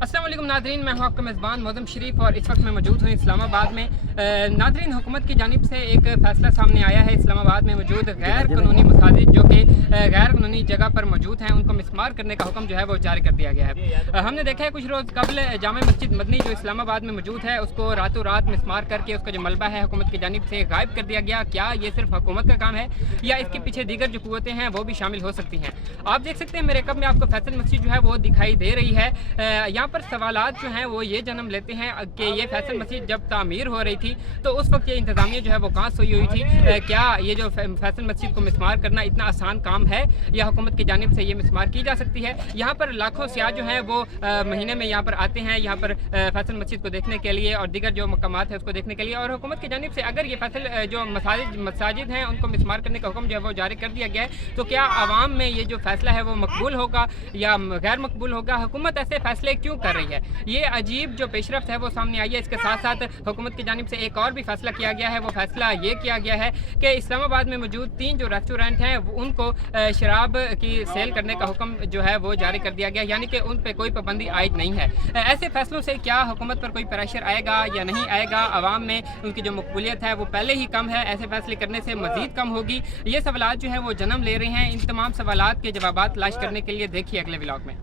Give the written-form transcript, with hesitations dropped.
अस्सलाम वालेकुम नादरीन, मैं हूं आपका मेज़बान मौज़म शरीफ और इस वक्त मैं मौजूद हूं इस्लामाबाद में। नादरीन, हुकूमत की जानिब से एक फ़ैसला सामने आया है। इस्लामाबाद में मौजूद गैर कानूनी मसाजिद जो कि गैर कानूनी जगह पर मौजूद हैं, उनको मिस्मार करने का हुक्म जो है वो जारी कर दिया गया है। हमने देखा है कुछ रोज़ कबल जामा मस्जिद मदनी जो इस्लामाबाद में मौजूद है उसको रातों रात मिस्मार करके उसका जो मलबा है हुकूमत की जानिब से गायब कर दिया गया। क्या ये सिर्फ हुकूमत का काम है या इसके पीछे दीगर जो कुव्वतें हैं वो भी शामिल हो सकती हैं? आप देख सकते हैं मेरे कब में आपको फैसल मस्जिद जो है वो दिखाई दे रही है। यहाँ पर सवालात जो हैं वो ये जन्म लेते हैं कि ये फैसल मस्जिद जब तामीर हो रही थी तो उस वक्त ये इंतज़ामिया जो है वो कहाँ सोई हुई थी। क्या ये जो फैसल मस्जिद को मिस्मार करना इतना आसान काम है या हुकूमत की जानिब से ये मिस्मार की जा सकती है? यहाँ पर लाखों सियाह जो हैं वो महीने में यहाँ पर आते हैं यहाँ पर फैसल मस्जिद को देखने के लिए और दीगर जो मकामात है उसको देखने के लिए। और हुकूमत की जानिब से अगर ये फैसल जो मसाजिद हैं उनको मिस्मार करने का हुक्म जो है वो जारी कर दिया गया है तो क्या आवाम में ये जो फैसला है वो मकबूल होगा या गैर मकबूल होगा? हुकूमत ऐसे फैसले क्यों कर रही है? ये अजीब जो पेशरफ्त है वो सामने आई है। इसके साथ साथ हुकूमत की जानिब से एक और भी फैसला किया गया है। वो फैसला ये किया गया है कि इस्लामाबाद में मौजूद 3 जो रेस्टोरेंट हैं उनको शराब की सेल करने का हुक्म जो है वो जारी कर दिया गया, यानी कि उन पर कोई पाबंदी आयद नहीं है। ऐसे फैसलों से क्या हुकूमत पर कोई प्रेशर आएगा या नहीं आएगा? आवाम में उनकी जो मकबूलियत है वो पहले ही कम है, ऐसे फैसले करने से मज़ीद कम होगी। ये सवालात जो हैं वो जन्म ले रहे हैं। इन तमाम सवालात के जवाबात तलाश करने के लिए देखिए अगले व्लॉग में।